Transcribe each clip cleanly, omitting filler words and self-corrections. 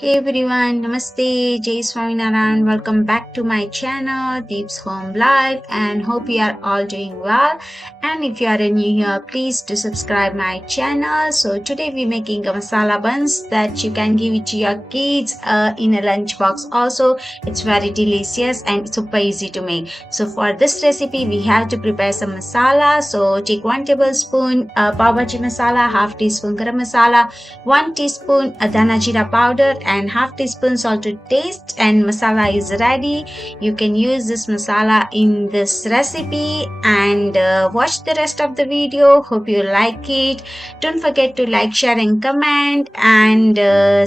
Hey everyone, Namaste, Jai Swaminarayan. Welcome back to my channel, Deep's Home Life, and hope you are all doing well. And if you are new here, please do subscribe my channel. So today we're making a masala buns that you can give it to your kids in a lunch box. Also, it's very delicious and super easy to make. So for this recipe, we have to prepare some masala. So take 1 tablespoon pav bhaji masala, half teaspoon garam masala, 1 teaspoon dhana jeera powder and half teaspoon salt to taste, and masala is ready. You can use this masala in this recipe and watch the rest of the video. Hope you like it. Don't forget to like, share and comment, and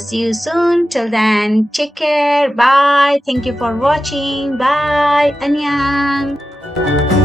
see you soon. Till then, take care. Bye. Thank you for watching. Bye. Annyeong.